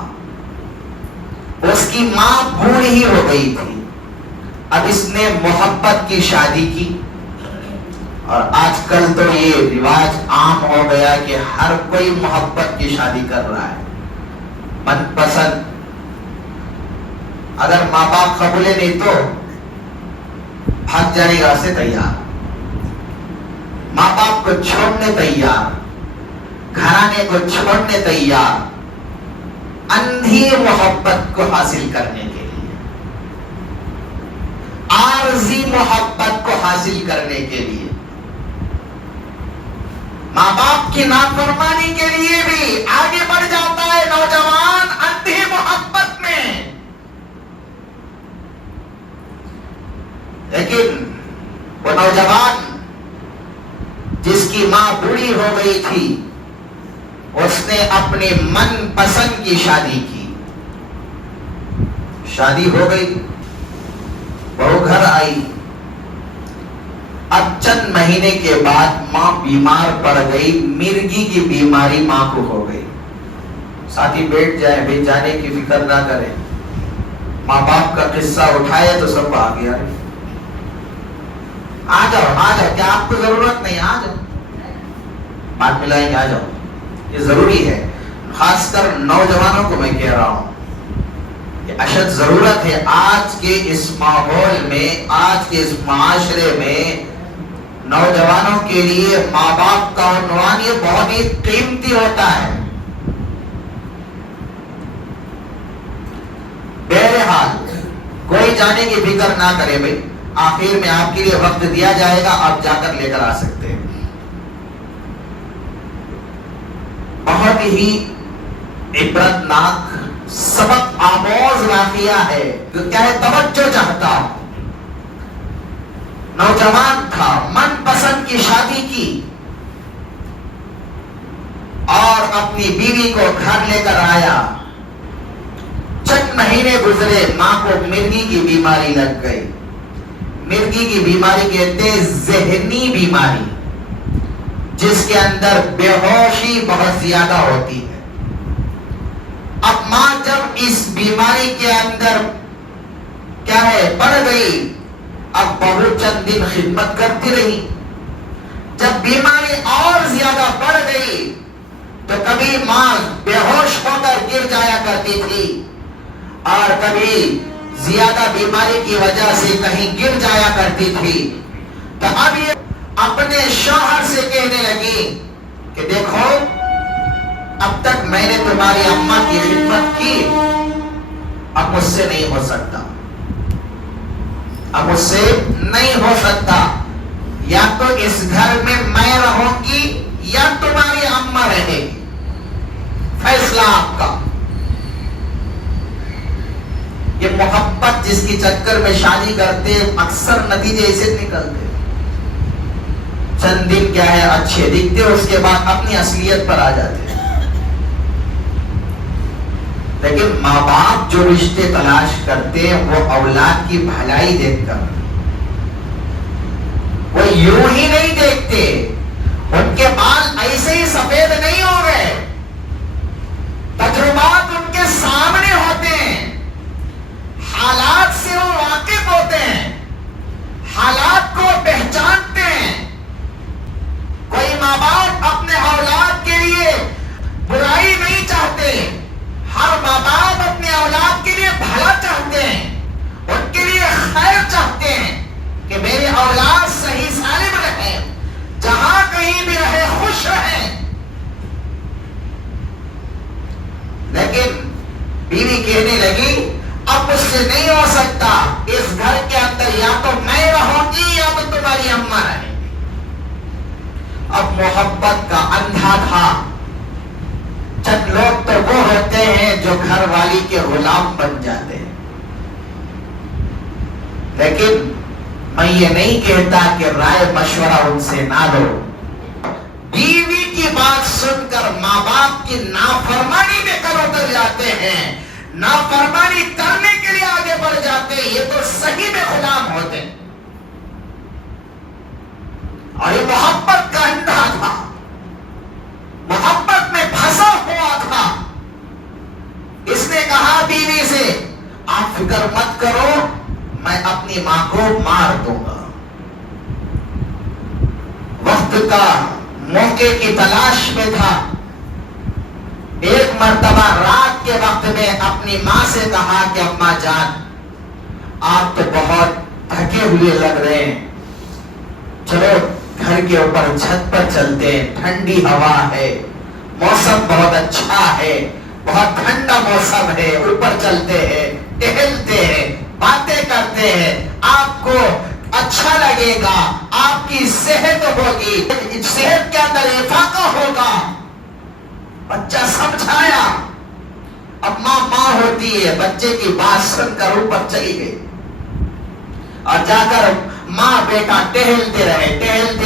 اس کی ماں بوڑھی ہو گئی تھی. اب اس نے محبت کی شادی کی، اور آج کل تو یہ رواج عام ہو گیا کہ ہر کوئی محبت کی شادی کر رہا ہے، من پسند. اگر ماں باپ قبولے نہیں تو بھاگ جانے کا سے تیار، ماں باپ کو چھوڑنے تیار، گھرانے کو چھوڑنے تیار، اندھی محبت کو حاصل کرنے کے لیے، عارضی محبت کو حاصل کرنے کے لیے، ماں باپ کی نافرمانی کے لیے بھی آگے بڑھ جاتا ہے نوجوان اندھی محبت میں. لیکن وہ نوجوان جس کی ماں بوڑھی ہو گئی تھی، اس نے اپنے من پسند کی شادی کی. شادی ہو گئی، بہو گھر آئی. اب چند مہینے کے بعد ماں بیمار پڑ گئی، مرگی کی بیماری ماں کو ہو گئی. ساتھی بیٹھ جائے، بھی جانے کی فکر نہ کرے. ماں باپ کا قصہ اٹھائے تو سب آ گیا. آ جاؤ، کیا آپ کو ضرورت نہیں؟ آ جاؤ، بات ملائیں گے، آ جاؤ. یہ ضروری ہے، خاص کر نوجوانوں کو میں کہہ رہا ہوں کہ اشد ضرورت ہے. آج کے اس ماحول میں، آج کے اس معاشرے میں نوجوانوں کے لیے ماں باپ کا عنوان یہ بہت ہی قیمتی ہوتا ہے. بہرحال کوئی جانے کی فکر نہ کرے بھائی، آخر میں آپ کے لیے وقت دیا جائے گا، آپ جا کر لے کر آ سکتے ہیں. بہت ہی عبرتناک سبق آموز واقعہ ہے جو کیا ہے توجہ چاہتا. نوجوان تھا، من پسند کی شادی کی اور اپنی بیوی کو گھر لے کر آیا. چند مہینے گزرے، ماں کو مرگی کی بیماری لگ گئی. مرگی کی بیماری کہتے ہیں ذہنی بیماری، جس کے اندر بے ہوشی بہت زیادہ ہوتی ہے. اب ماں جب اس بیماری کے اندر کیا ہے پڑ گئی، اب بہو چند دن خدمت کرتی رہی. جب بیماری اور زیادہ بڑھ گئی تو کبھی ماں بے ہوش ہو کر گر جایا کرتی تھی، اور کبھی زیادہ بیماری کی وجہ سے کہیں گر جایا کرتی تھی. تو اب یہ اپنے شوہر سے کہنے لگی کہ دیکھو، اب تک میں نے تمہاری اماں کی خدمت کی، اب مجھ سے نہیں ہو سکتا، اب مجھ سے نہیں ہو سکتا. یا تو اس گھر میں میں رہوں گی یا تمہاری اماں رہے گی، فیصلہ آپ کا. یہ محبت جس کی چکر میں شادی کرتے اکثر نتیجے ایسے نکلتے. چند دن کیا ہے اچھے دکھتے، اس کے بعد اپنی اصلیت پر آ جاتے. لیکن ماں باپ جو رشتے تلاش کرتے ہیں وہ اولاد کی بھلائی دیکھ کر، وہ یوں ہی نہیں دیکھتے. ان کے بال ایسے ہی سفید نہیں ہو گئے، تجربات ان کے سامنے ہوتے ہیں، حالات سے وہ واقف ہوتے ہیں، حالات کو پہچانتے ہیں. کوئی ماں باپ اولاد صحیح سالم رہے، جہاں کہیں بھی رہے خوش رہے. لیکن بیوی کہنے لگی اب مجھ سے نہیں ہو سکتا، اس گھر کے اندر یا تو میں رہوں گی یا تو تمہاری اماں رہے گی. اب محبت کا اندھا تھا. چند لوگ تو وہ ہوتے ہیں جو گھر والی کے غلام بن جاتے ہیں. لیکن میں یہ نہیں کہتا کہ رائے مشورہ ان سے نہ لو. بیوی کی بات سن کر ماں باپ کی نافرمانی میں کر اتر جاتے ہیں، نافرمانی کرنے کے لیے آگے بڑھ جاتے ہیں، یہ تو صحیح میں غلام ہوتے ہیں. اور یہ محبت کا اندھا تھا، محبت میں پھنسا ہوا تھا. اس نے کہا بیوی سے آپ فکر مت کرو، میں اپنی ماں کو مار دوں گا. وقت کا موقع کی تلاش میں تھا. ایک مرتبہ رات کے وقت میں اپنی ماں سے کہا کہ اماں جان آپ تو بہت تھکے ہوئے لگ رہے ہیں، چلو گھر کے اوپر چھت پر چلتے ہیں، ٹھنڈی ہوا ہے، موسم بہت اچھا ہے، بہت ٹھنڈا موسم ہے، اوپر چلتے ہیں، ٹہلتے ہیں، باتیں کرتے ہیں، آپ کو اچھا لگے گا، آپ کی صحت ہوگی، صحت کے اندر افاقہ ہوگا. بچہ سمجھایا. اب ماں ہوتی ہے، بچے کی بات سن کر اوپر چلی گئی اور جا کر ماں بیٹا ٹہلتے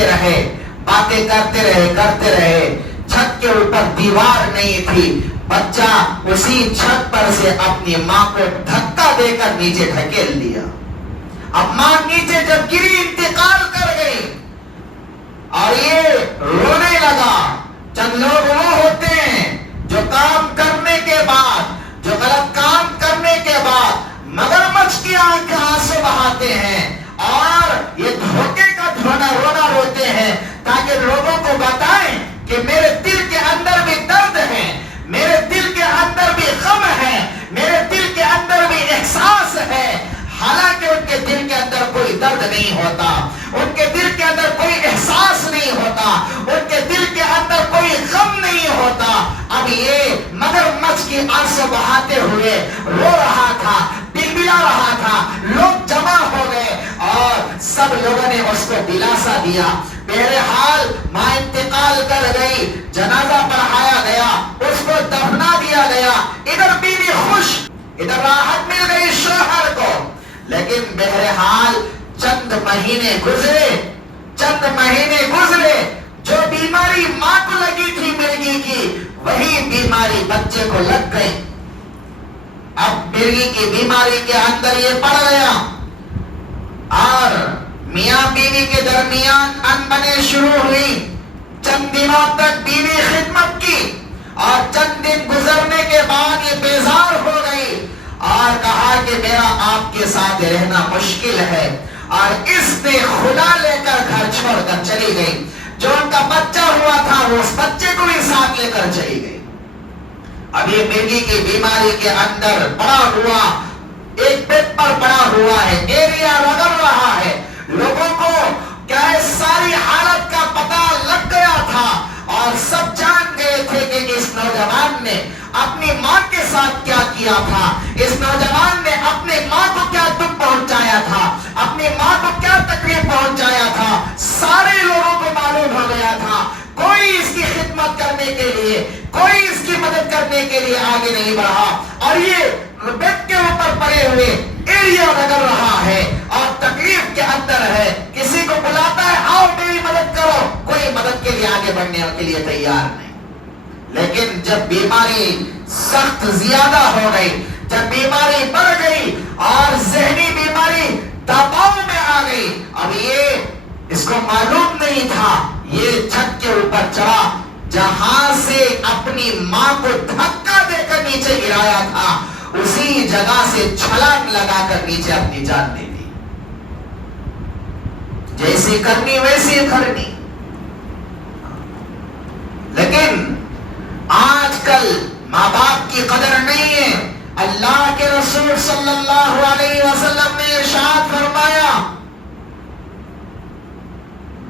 رہے، باتیں کرتے رہے. چھت کے اوپر دیوار نہیں تھی، بچہ اسی چھت پر سے اپنی ماں کو دھکا دے کر نیچے دھکیل دیا. اب ماں نیچے جب گری انتقال کر گئی اور یہ رونے لگا. چند لوگ وہ ہوتے ہیں جو کام کرنے کے بعد، جو غلط کام کرنے کے بعد مگرمچھ کی آنکھ آنسو بہاتے ہیں اور یہ دھوکے کا رونا روتے ہیں تاکہ لوگوں کو بتائیں کہ میرے دل کے اندر بھی درد ہے، میرے دل کے اندر بھی غم ہے، میرے دل کے اندر بھی احساس ہے. حالانکہ ان کے دل کے اندر کوئی درد نہیں ہوتا، ان کے دل کے اندر کوئی احساس نہیں ہوتا، ان کے دل کے اندر کوئی غم نہیں ہوتا. اب یہ مگرمچھ کی آنسو بہاتے ہوئے رو رہا تھا، بلبلا رہا تھا. لوگ جمع ہو گئے اور سب لوگوں نے اس کو دلاسا دیا. بہرحال ماں انتقال کر گئی، جنازہ پڑھایا گیا، اس کو دفنا دیا گیا. ادھر بیوی خوش، ادھر راحت مل گئی شوہر کو. لیکن بہرحال چند مہینے گزرے، جو بیماری ماں کو لگی تھی مرغی کی، وہی بیماری بچے کو لگ گئی. اب مرغی کی بیماری کے اندر یہ پڑ گیا اور میاں بیوی کے درمیان انبنیں شروع ہوئی. چند دنوں تک بیوی خدمت کی اور چند دن گزرنے کے بعد یہ بیزار ہو گئی اور کہا کہ میرا آپ کے ساتھ رہنا مشکل ہے، اور اس نے خدا لے کر گھر چھوڑ کر چلی گئی. جو ان کا بچہ ہوا تھا وہ اس بچے کو بھی ساتھ لے کر چلی گئی. اب یہ مرغی کی بیماری کے اندر پڑا ہوا، ایک بیڈ پر پڑا ہوا ہے، ایریا رگڑ رہا ہے. لوگوں کو کیا ساری حالت کا پتہ لگ گیا تھا اور سب جان گئے تھے کہ اس نوجوان نے اپنی ماں کے ساتھ کیا کیا تھا، اس نوجوان نے اپنی ماں کو کیا دکھ پہنچایا تھا، اپنی ماں کو کیا تکلیف پہنچایا تھا. سارے لوگوں کو معلوم ہو گیا تھا. کوئی اس کی خدمت کرنے کے لیے، کوئی اس کی مدد کرنے کے لیے آگے نہیں بڑھا اور یہ بیڈ کے اوپر پڑے ہوئے ایریا رگڑ رہا ہے اور تکلیف کے اندر ہے. کسی کو بلاتا ہے آؤ میری مدد کرو، کوئی مدد کے لیے آگے بڑھنے کے لیے تیار نہیں. لیکن جب بیماری سخت زیادہ ہو گئی، جب بیماری بڑھ گئی اور ذہنی بیماری دباؤ میں آ گئی، اب یہ اس کو معلوم نہیں تھا. یہ چھت کے اوپر چڑھا جہاں سے اپنی ماں کو دھکا دے کر نیچے گرایا تھا، اسی جگہ سے چھلانگ لگا کر نیچے اپنی جان دے دی. جیسی کرنی ویسی کرنی. لیکن آج کل ماں باپ کی قدر نہیں ہے. اللہ کے رسول صلی اللہ علیہ وسلم نے ارشاد فرمایا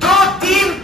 2-3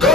2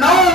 9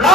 9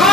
2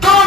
2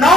9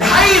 2.5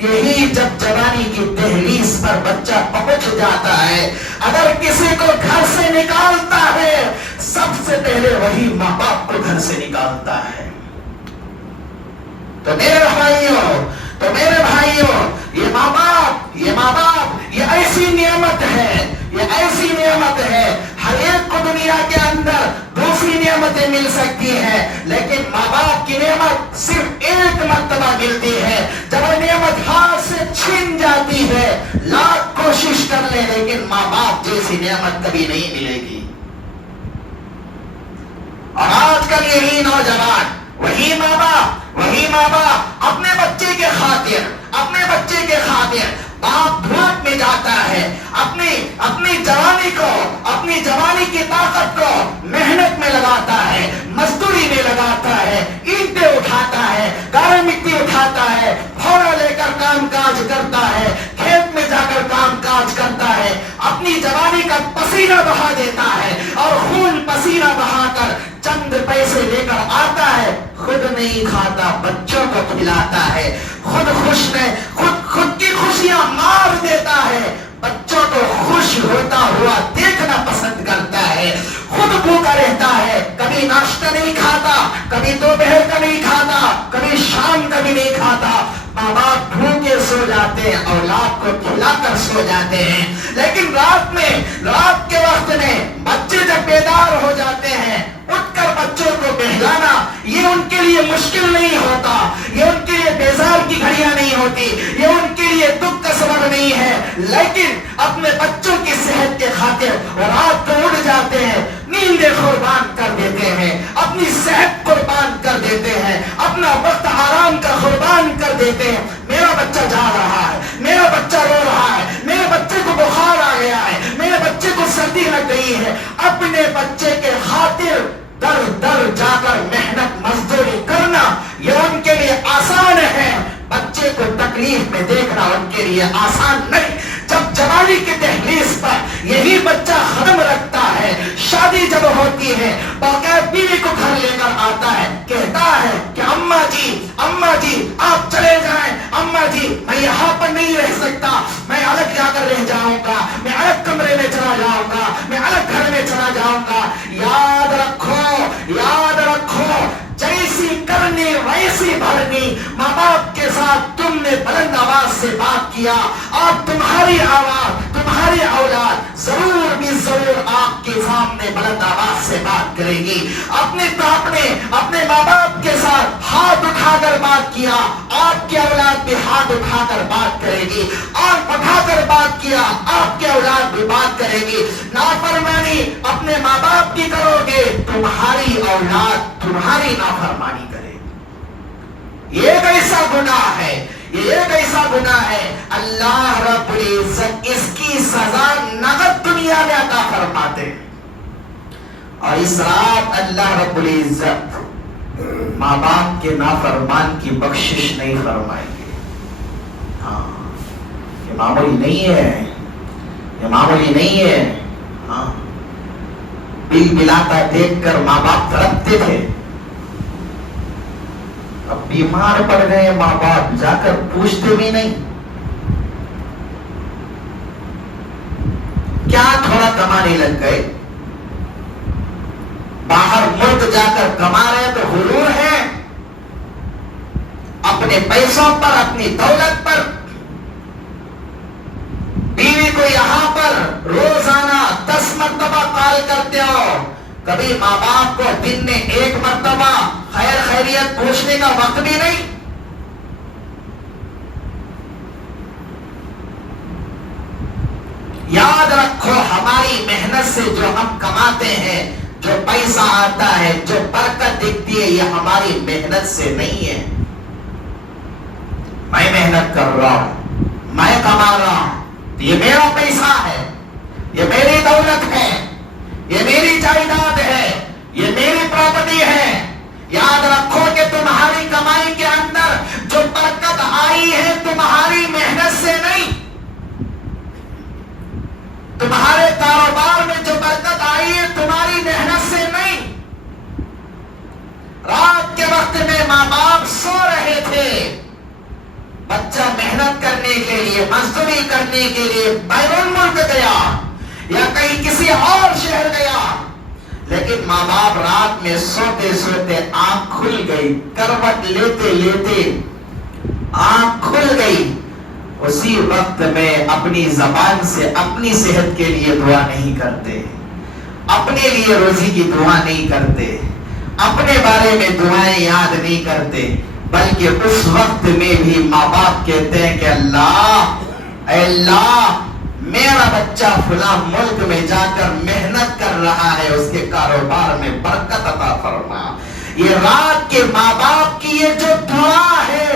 یہی جب جوانی کی دہلیز پر بچہ پہنچ جاتا ہے، اگر کسی کو گھر سے نکالتا ہے سب سے پہلے وہی ماں باپ کو گھر سے نکالتا ہے۔ تو میرے بھائیوں یہ ماں باپ یہ ایسی نعمت ہے، ہر ایک کو دنیا کے اندر دوسری نعمتیں مل سکتی ہیں، لیکن ماں باپ کی نعمت صرف ایک مرتبہ ملتی ہے۔ جب وہ نعمت ہاتھ سے چھین جاتی ہے لاکھ کوشش کر لیں لیکن ماں باپ جیسی نعمت کبھی نہیں ملے گی۔ اور آج کل یہی نوجوان وہی ماں باپ اپنے بچے کے خاطر باپ دھوپ میں جاتا ہے، اپنی جوانی کی طاقت کو محنت میں لگاتا ہے، مزدوری میں لگاتا ہے، اینٹیں اٹھاتا ہے، گارے مٹی اٹھاتا ہے، پھوڑا لے کر کام کاج کرتا ہے، کھیت میں جا کر کام کاج کرتا ہے، اپنی جوانی کا پسینہ بہا دیتا ہے اور خون پسینہ بہا کر چند پیسے لے کر آتا ہے، خود نہیں کھاتا بچوں کو کھلاتا ہے، خود کی خوشیاں مار دیتا ہے، بچوں کو خوش ہوتا ہوا دیکھنا پسند کرتا ہے، خود بھوکا رہتا ہے، کبھی ناشتہ نہیں کھاتا، کبھی دوپہر کا نہیں کھاتا، کبھی شام کا بھی نہیں کھاتا۔ ماں باپ بھوکے سو جاتے ہیں، اولاد کو کھلا کر سو جاتے ہیں، لیکن رات کے وقت میں بچے جب بیدار ہو جاتے ہیں اٹھ کر بچوں کو بہلانا یہ ان کے لیے مشکل نہیں ہوتا، یہ ان کے لیے بیزار کی گھڑیاں نہیں ہوتی، یہ ان کے لیے دکھ کا سبب نہیں ہے، لیکن اپنے بچوں کی صحت کے خاطر رات کو اٹھ جاتے ہیں، نیندیں قربان کر دیتے ہیں، اپنی صحت قربان کر دیتے ہیں، اپنا وقت آرام کا قربان کر دیتے ہیں۔ میرا بچہ جا رہا ہے، میرا بچہ رو رہا ہے، میرے بچے کو بخار آ گیا ہے، میرے بچے کو سردی لگ گئی ہے، اپنے بچے کے خاطر در در جا کر محنت مزدوری کرنا یہ ان کے لیے آسان ہے، بچے کو تکلیف میں دیکھنا ان کے لیے آسان نہیں۔ جب جوانی کی دہلیز پر یہی بچہ قدم رکھتا ہے، شادی جب ہوتی ہے باقاعدہ بیوی کو گھر لے کر آتا ہے، کہتا ہے کہ اماں جی آپ چلے جائیں، اماں جی میں یہاں پر نہیں رہ سکتا، میں الگ جا کر رہ جاؤں گا، میں الگ کمرے میں چلا جاؤں گا، میں الگ گھر میں چلا جاؤں گا۔ یاد رکھو جیسی کرنی ویسی بھرنی، ماں باپ کے ساتھ تم نے بلند آواز سے بات کیا اور تمہاری اولاد ضرور بھی ضرور آپ کے سامنے بلند آواز سے بات کرے گی۔ اپنے ماں باپ کے ساتھ ہاتھ اٹھا کر بات کیا، آپ کی اولاد بھی ہاتھ اٹھا کر بات کرے گی، آنکھ اٹھا کر بات کیا، آپ کی اولاد بھی بات کرے گی۔ نافرمانی اپنے ماں باپ کی کرو گے تمہاری اولاد تمہاری نافرمانی کرے گی۔ یہ ایسا گناہ ہے اللہ رب العزت اس کی سزا نقد دنیا میں عطا فرماتے ہیں، اور اس رات اللہ رب العزت ماں باپ کے نافرمان کی بخشش نہیں فرمائیں گے۔ ہاں یہ معمولی نہیں ہے، ہاں بل بلاتا دیکھ کر ماں باپ تڑپتے تھے، اب بیمار پڑ گئے ماں باپ جا کر پوچھتے بھی نہیں، کیا تھوڑا کمانے لگ گئے، باہر ملک جا کر کما رہے تو غرور ہے، اپنے پیسوں پر اپنی دولت پر، بیوی کو یہاں پر روزانہ 10 مرتبہ کال کرتے ہو، کبھی ماں باپ کو دن میں 1 مرتبہ خیریت پوچھنے کا وقت بھی نہیں۔ یاد رکھو ہماری محنت سے جو ہم کماتے ہیں، جو پیسہ آتا ہے، جو برکت دکھتی ہے، یہ ہماری محنت سے نہیں ہے۔ میں محنت کر رہا ہوں، میں کما رہا ہوں، یہ میرا پیسہ ہے، یہ میری دولت ہے، یہ میری جائیداد ہے، یہ میری پراپرٹی ہے۔ یاد رکھو کہ تمہاری کمائی کے اندر جو برکت آئی ہے تمہاری محنت سے نہیں، تمہارے کاروبار میں جو برکت آئی ہے تمہاری محنت سے نہیں۔ رات کے وقت میں ماں باپ سو رہے تھے، بچہ محنت مزدوری کرنے کے لیے بیرون ملک گیا یا کہیں کسی اور شہر گیا، لیکن ماں باپ رات میں سوتے سوتے آنکھ کھل گئی، کروٹ لیتے لیتے آنکھ کھل گئی، اسی وقت میں اپنی زبان سے اپنی صحت کے لیے دعا نہیں کرتے، اپنے لیے روزی کی دعا نہیں کرتے، اپنے بارے میں دعائیں یاد نہیں کرتے، بلکہ اس وقت میں بھی ماں باپ کہتے ہیں کہ اللہ، اے اللہ، میرا بچہ فلاں ملک میں جا کر محنت کر رہا ہے، اس کے کاروبار میں برکت عطا فرما۔ یہ رات کے ماں باپ کی یہ جو دعا ہے،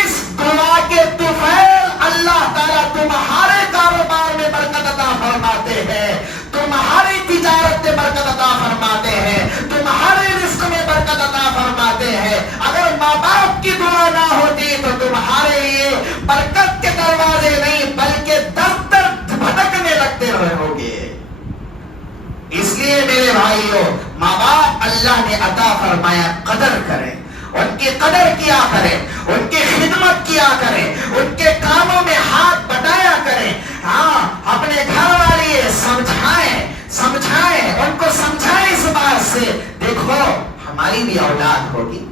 اس دعا کے طفیل اللہ تعالیٰ تمہارے کاروبار میں برکت عطا فرماتے ہیں، تمہاری تجارت میں برکت عطا فرماتے ہیں، تمہارے رزق میں برکت عطا فرماتے ہیں۔ اگر ماں باپ کی دعا نہ ہوتی تو تمہارے لیے برکت کے دروازے نہیں بلکہ دفتر بھٹکنے لگتے رہو گے۔ اس لیے میرے بھائیوں، ماں باپ اللہ نے عطا فرمایا، قدر کریں، ان کی قدر کیا کریں، ان کی خدمت کیا کریں، ان کے کاموں میں ہاتھ بٹایا کریں۔ ہاں، اپنے گھر والے سمجھائیں، ان کو سمجھائیں اس بات سے، دیکھو ہماری بھی اولاد ہوگی،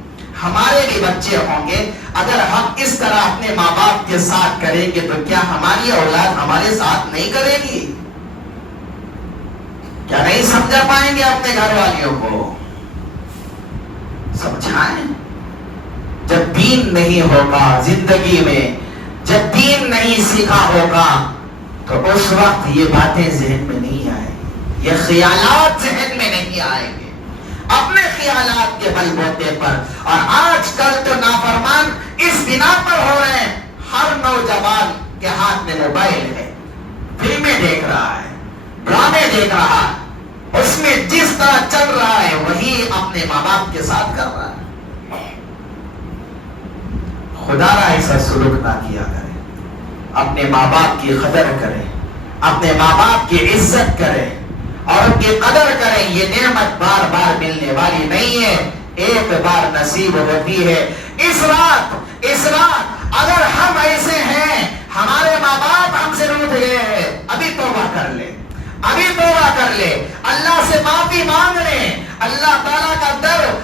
ہمارے بھی بچے ہوں گے، اگر ہم اس طرح اپنے ماں باپ کے ساتھ کریں گے تو کیا ہماری اولاد ہمارے ساتھ نہیں کرے گی؟ کیا نہیں سمجھا پائیں گے اپنے گھر والیوں کو؟ سمجھائیں۔ جب دین نہیں ہوگا زندگی میں، جب دین نہیں سیکھا ہوگا تو اس وقت یہ باتیں ذہن میں نہیں آئیں گی، یہ خیالات ذہن میں نہیں آئیں گے، اپنے خیالات کے بل بوتے پر۔ اور آج کل تو نافرمان اس بنا پر ہو رہے ہیں، ہر نوجوان کے ہاتھ میں موبائل ہے، فلمیں دیکھ رہا ہے، ڈرامے دیکھ رہا ہے، اس میں جس طرح چل رہا ہے وہی اپنے ماں باپ کے ساتھ کر رہا ہے۔ خدا را ایسا سلوک نہ کیا کرے، اپنے ماں باپ کی قدر کریں، اپنے ماں باپ کی عزت کریں اور ان کی قدر کریں۔ یہ نعمت بار بار ملنے والی نہیں ہے، ایک بار نصیب ہوتی ہے۔ اس رات اگر ہم ایسے ہیں، ہمارے ماں باپ ہم سے روٹھ گئے ہیں، ابھی توبہ کر لیں، ابھی توبہ کر لے، اللہ سے معافی مانگ لیں۔ اللہ تعالیٰ کا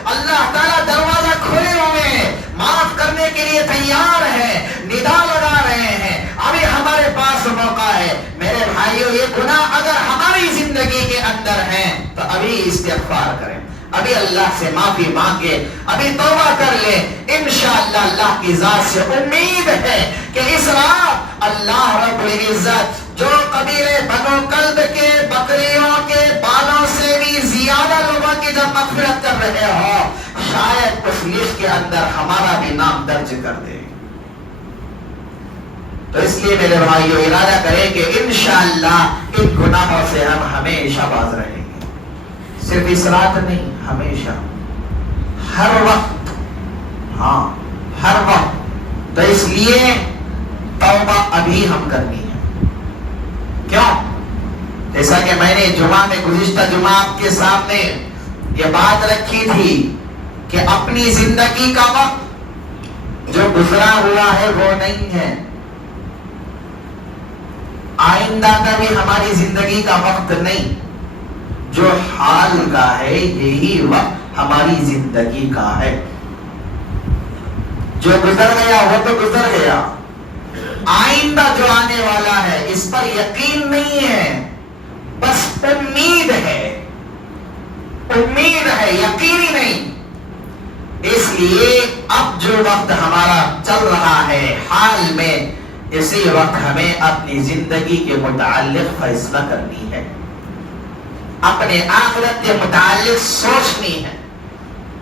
اللہ تعالیٰ دروازہ کھولے ہوئے ہیں، معاف کرنے کے لیے تیار ہے، ندا لگا رہے ہیں، ابھی ہمارے پاس موقع ہے۔ میرے بھائیوں، یہ گناہ اگر ہماری زندگی کے اندر ہیں تو ابھی استغفار کریں، ابھی اللہ سے معافی مانگے، ابھی توبہ کر لے۔ انشاءاللہ اللہ کی ذات سے امید ہے کہ اس رات اللہ رب العزت جو قبیلے بنو کلب کے بکریوں کے بالوں سے بھی زیادہ لوگوں کی جب مغفرت کر رہے ہو، شاید اس لسٹ کے اندر ہمارا بھی نام درج کر دے۔ تو اس لیے میرے بھائیو ارادہ کریں کہ انشاءاللہ ان گناہوں سے ہم ہمیشہ باز رہیں گے، صرف اس رات نہیں، ہمیشہ، ہر وقت، ہاں ہر وقت۔ تو اس لیے توبہ ابھی ہم کرنی ہے۔ کیوں؟ جیسا کہ میں نے جمعہ میں گزشتہ جمعہ آپ کے سامنے یہ بات رکھی تھی کہ اپنی زندگی کا وقت جو گزرا ہوا ہے وہ نہیں ہے، آئندہ کا بھی ہماری زندگی کا وقت نہیں، جو حال کا ہے یہی وقت ہماری زندگی کا ہے۔ جو گزر گیا وہ تو گزر گیا، آئندہ جو آنے والا ہے اس پر یقین نہیں ہے، بس امید ہے، یقین ہی نہیں۔ اس لیے اب جو وقت ہمارا چل رہا ہے حال میں، اسی وقت ہمیں اپنی زندگی کے متعلق فیصلہ کرنی ہے، اپنے آخرت کے متعلق سوچنی ہے،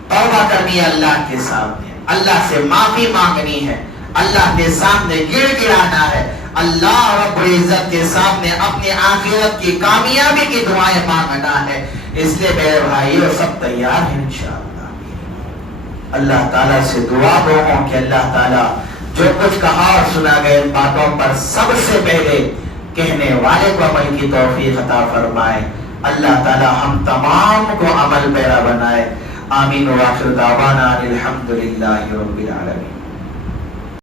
توبہ کرنی ہے اللہ کے سامنے، اللہ سے معافی مانگنی ہے، اللہ کے سامنے گڑ گڑانا ہے، اللہ رب العزت کے سامنے اپنی آخرت کی کامیابی کی دعائیں مانگنا ہے۔ اس لیے میرے بھائیوں سب تیار ہیں انشاءاللہ۔ اللہ تعالیٰ سے دعا ہو کہ اللہ تعالیٰ جو کچھ کہا اور سنا گئے باتوں پر سب سے پہلے کہنے والے کو عمل کی توفیق عطا فرمائے۔ اللہ تعالیٰ ہم تمام کو عمل پیرا بنائے۔ آمین و آخر دعوانا الحمدللہ رب العالمین۔